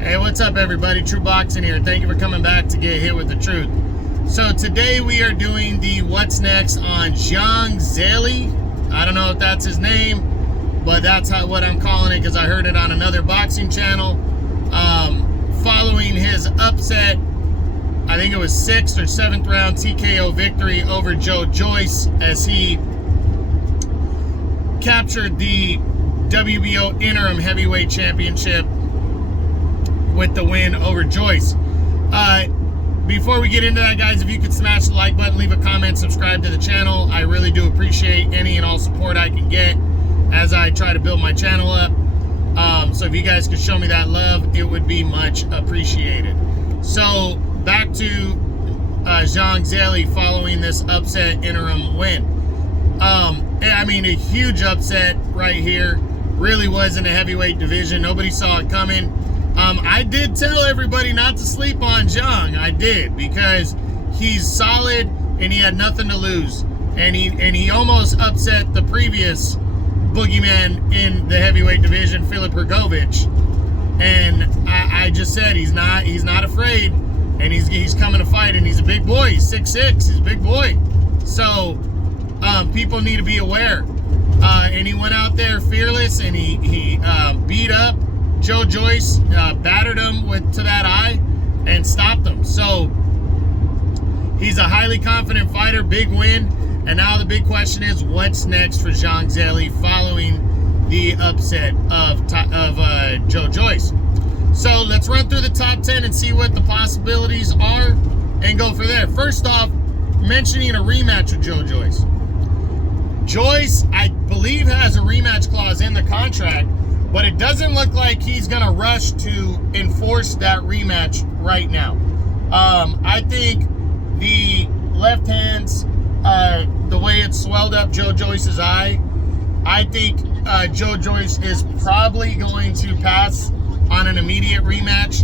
Hey, what's up everybody? True Boxing here. Thank you for coming back to get hit with the truth. So today we are doing the what's next on Zhang Zhilei. I don't know if that's his name, but that's what I'm calling it because I heard it on another boxing channel. Following his upset, I think it was 6th or 7th round TKO victory over Joe Joyce as he captured the WBO Interim Heavyweight Championship with the win over Joyce. Before we get into that, guys, if you could smash the like button, leave a comment, subscribe to the channel. I really do appreciate any and all support I can get as I try to build my channel up. So if you guys could show me that love, it would be much appreciated. So back to Zhang Zhilei following this upset interim win. I mean, a huge upset right here. Really was in the heavyweight division. Nobody saw it coming. I did tell everybody not to sleep on Zhang. I did, because he's solid and he had nothing to lose. And he almost upset the previous boogeyman in the heavyweight division, Filip Hrgovic. And I just said he's not afraid, and he's coming to fight, and he's a big boy. He's 6'6", he's a big boy. So people need to be aware. And he went out there fearless, and he beat up Joe Joyce, battered him to that eye and stopped him. So he's a highly confident fighter, big win. And now the big question is, what's next for Zhang Zhilei following the upset of Joe Joyce? So let's run through the top 10 and see what the possibilities are and go for there. First off, mentioning a rematch with Joe Joyce. Joyce, I believe, has a rematch clause in the contract, but it doesn't look like he's going to rush to enforce that rematch right now. I think the left hand's, the way it swelled up Joe Joyce's eye, I think Joe Joyce is probably going to pass on an immediate rematch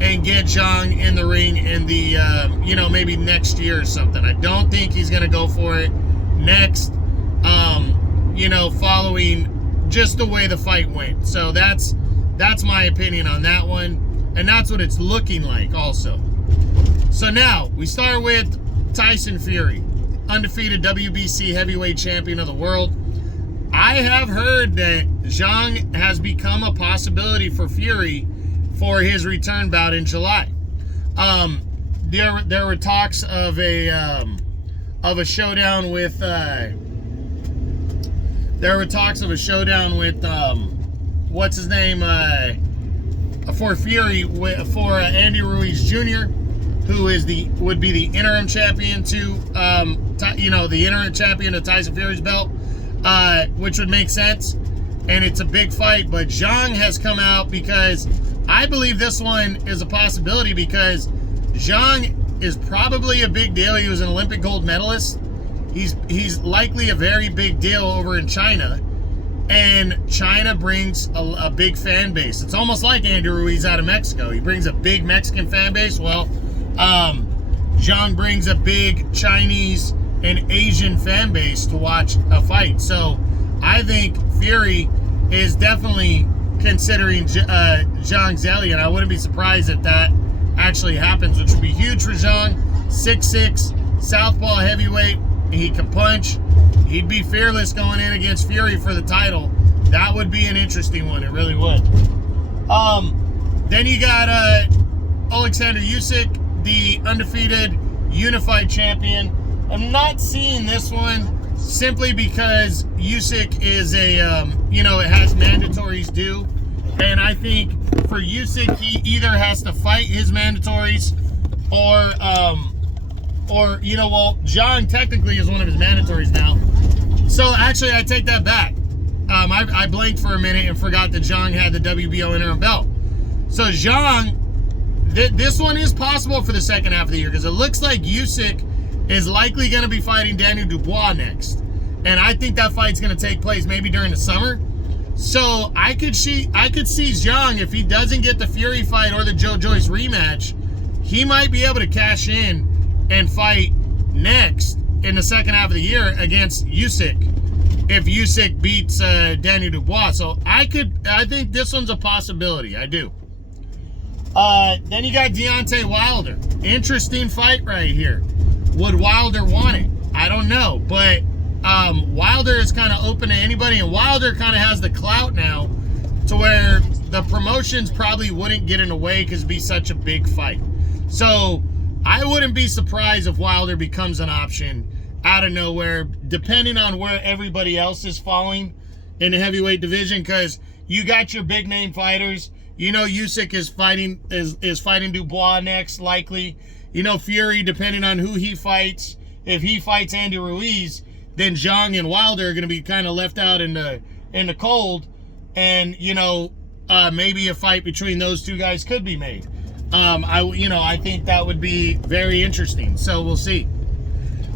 and get Zhang in the ring in the, maybe next year or something. I don't think he's going to go for it next, following just the way the fight went. So that's my opinion on that one. And that's what it's looking like also. So now we start with Tyson Fury, undefeated WBC heavyweight champion of the world. I have heard that Zhang has become a possibility for Fury for his return bout in July. There were talks of a showdown with what's his name, for Fury, for Andy Ruiz Jr., who would be the interim champion the interim champion of Tyson Fury's belt, which would make sense. And it's a big fight, but Zhang has come out because I believe this one is a possibility, because Zhang is probably a big deal. He was an Olympic gold medalist. He's likely a very big deal over in China, and China brings a big fan base. It's almost like Andy Ruiz out of Mexico. He brings a big Mexican fan base. Well, Zhang brings a big Chinese and Asian fan base to watch a fight. So I think Fury is definitely considering Zhang Zhilei, and I wouldn't be surprised if that actually happens, which would be huge for Zhang. 6'6", southpaw heavyweight. He can punch. He'd be fearless going in against Fury for the title. That would be an interesting one. It really would. Then you got Alexander Usyk, the undefeated unified champion. I'm not seeing this one simply because Usyk is it has mandatories due. And I think for Usyk, he either has to fight his mandatories or Zhang technically is one of his mandatories now. So actually, I take that back. I blanked for a minute and forgot that Zhang had the WBO interim belt. So Zhang, this one is possible for the second half of the year, because it looks like Usyk is likely going to be fighting Daniel Dubois next. And I think that fight's going to take place maybe during the summer. So I could see Zhang, if he doesn't get the Fury fight or the Joe Joyce rematch, he might be able to cash in and fight next in the second half of the year against Usyk if Usyk beats Daniel Dubois. So I think this one's a possibility. I do. Then you got Deontay Wilder. Interesting fight right here. Would Wilder want it? I don't know, but Wilder is kind of open to anybody, and Wilder kind of has the clout now to where the promotions probably wouldn't get in the way because it'd be such a big fight. So I wouldn't be surprised if Wilder becomes an option out of nowhere, depending on where everybody else is falling in the heavyweight division, because you got your big name fighters. You know, Usyk is fighting Dubois next, likely. You know, Fury, depending on who he fights, if he fights Andy Ruiz, then Zhang and Wilder are going to be kind of left out in the cold. And, you know, maybe a fight between those two guys could be made. I think that would be very interesting. So we'll see.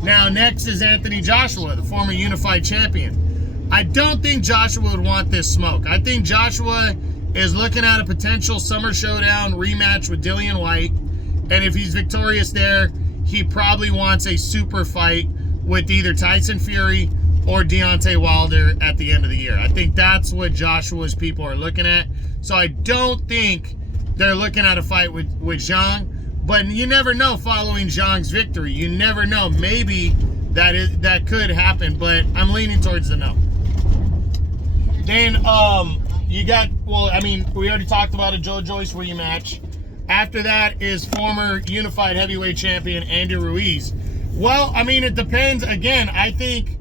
Now, next is Anthony Joshua, the former unified champion. I don't think Joshua would want this smoke. I think Joshua is looking at a potential Summer Showdown rematch with Dillian Whyte. And if he's victorious there, he probably wants a super fight with either Tyson Fury or Deontay Wilder at the end of the year. I think that's what Joshua's people are looking at. So I don't think they're looking at a fight with Zhang. But you never know following Zhang's victory. You never know. Maybe that could happen, but I'm leaning towards the no. Then you got, we already talked about a Joe Joyce rematch. After that is former unified heavyweight champion Andy Ruiz. Well, it depends. Again, I think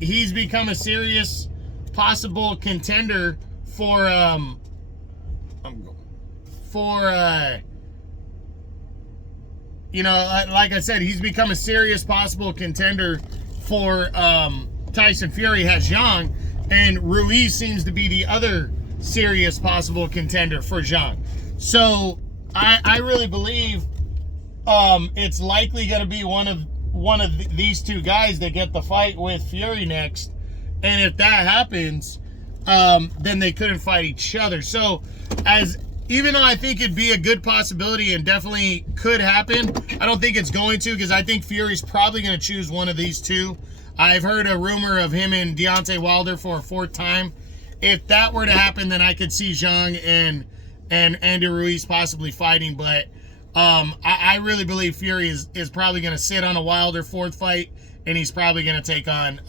he's become a serious possible contender for like I said, he's become a serious possible contender for Tyson Fury has Zhang, and Ruiz seems to be the other serious possible contender for Zhang. So I really believe it's likely going to be one of these two guys that get the fight with Fury next. And if that happens, then they couldn't fight each other. So even though I think it'd be a good possibility and definitely could happen, I don't think it's going to, because I think Fury's probably going to choose one of these two. I've heard a rumor of him and Deontay Wilder for a fourth time. If that were to happen, then I could see Zhang and Andy Ruiz possibly fighting. But I really believe Fury is probably going to sit on a Wilder fourth fight, and he's probably going to take on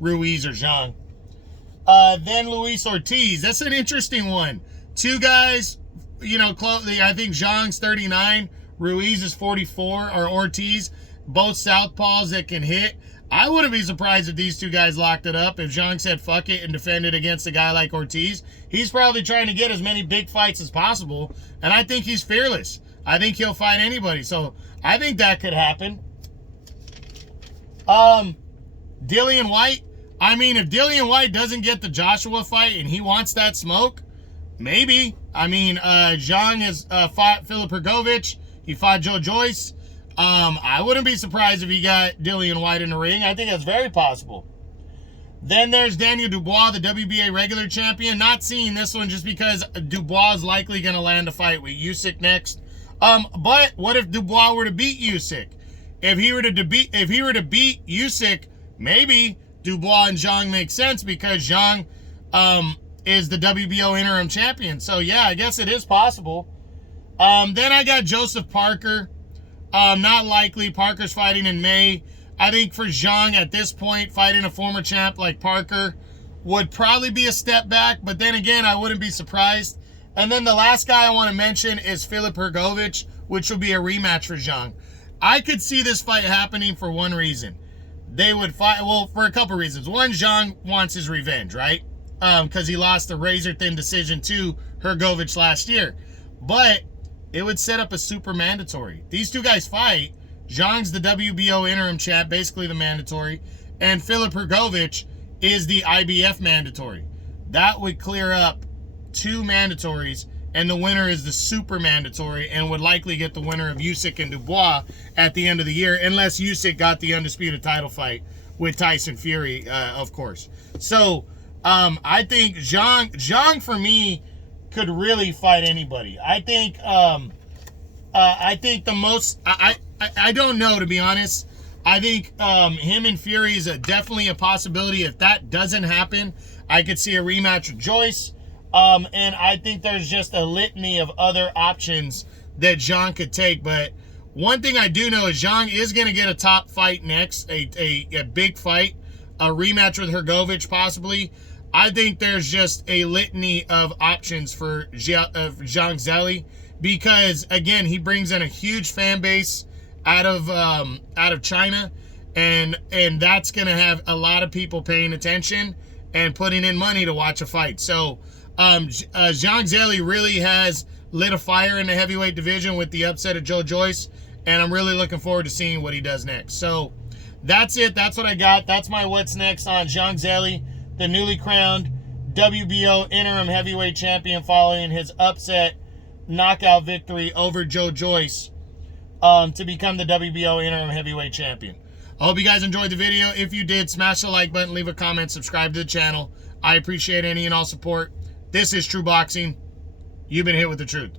Ruiz or Zhang. Then Luis Ortiz. That's an interesting one. Two guys, I think Zhang's 39, Ruiz is 44, or Ortiz, both southpaws that can hit. I wouldn't be surprised if these two guys locked it up. If Zhang said fuck it and defended against a guy like Ortiz, he's probably trying to get as many big fights as possible, and I think he's fearless. I think he'll fight anybody, so I think that could happen. Dillian Whyte. If Dillian Whyte doesn't get the Joshua fight and he wants that smoke, maybe. Zhang has fought Filip Hrgović. He fought Joe Joyce. I wouldn't be surprised if he got Dillian Whyte in the ring. I think that's very possible. Then there's Daniel Dubois, the WBA regular champion. Not seeing this one just because Dubois is likely going to land a fight with Usyk next. But what if Dubois were to beat Usyk? If he were to beat Usyk, maybe Dubois and Zhang make sense, because Zhang is the WBO interim champion. So yeah, I guess it is possible. Then I got Joseph Parker. Not likely. Parker's fighting in May. I think for Zhang at this point, fighting a former champ like Parker would probably be a step back. But then again, I wouldn't be surprised. And then the last guy I want to mention is Filip Hrgović, which will be a rematch for Zhang. I could see this fight happening for one reason. They would fight, for a couple reasons. One, Zhang wants his revenge, right? Because he lost a razor-thin decision to Hrgović last year. But it would set up a super mandatory. These two guys fight. Zhang's the WBO interim champ, basically the mandatory. And Filip Hrgović is the IBF mandatory. That would clear up two mandatories, and the winner is the super mandatory, and would likely get the winner of Usyk and Dubois at the end of the year, unless Usyk got the undisputed title fight with Tyson Fury, of course. So I think Zhang for me could really fight anybody. I think the most, I don't know, to be honest. I think him and Fury is definitely a possibility. If that doesn't happen, I could see a rematch with Joyce. And I think there's just a litany of other options that Zhang could take. But one thing I do know is Zhang is going to get a top fight next, a big fight, a rematch with Hrgovic possibly. I think there's just a litany of options for Zhang Zhilei because, again, he brings in a huge fan base out of China, and that's going to have a lot of people paying attention and putting in money to watch a fight. So Zhang Zhilei really has lit a fire in the heavyweight division with the upset of Joe Joyce, and I'm really looking forward to seeing what he does next. So that's it. That's what I got. That's my what's next on Zhang Zhilei, the newly crowned WBO Interim Heavyweight Champion following his upset knockout victory over Joe Joyce to become the WBO Interim Heavyweight Champion. I hope you guys enjoyed the video. If you did, smash the like button, leave a comment, subscribe to the channel. I appreciate any and all support. This is True Boxing. You've been hit with the truth.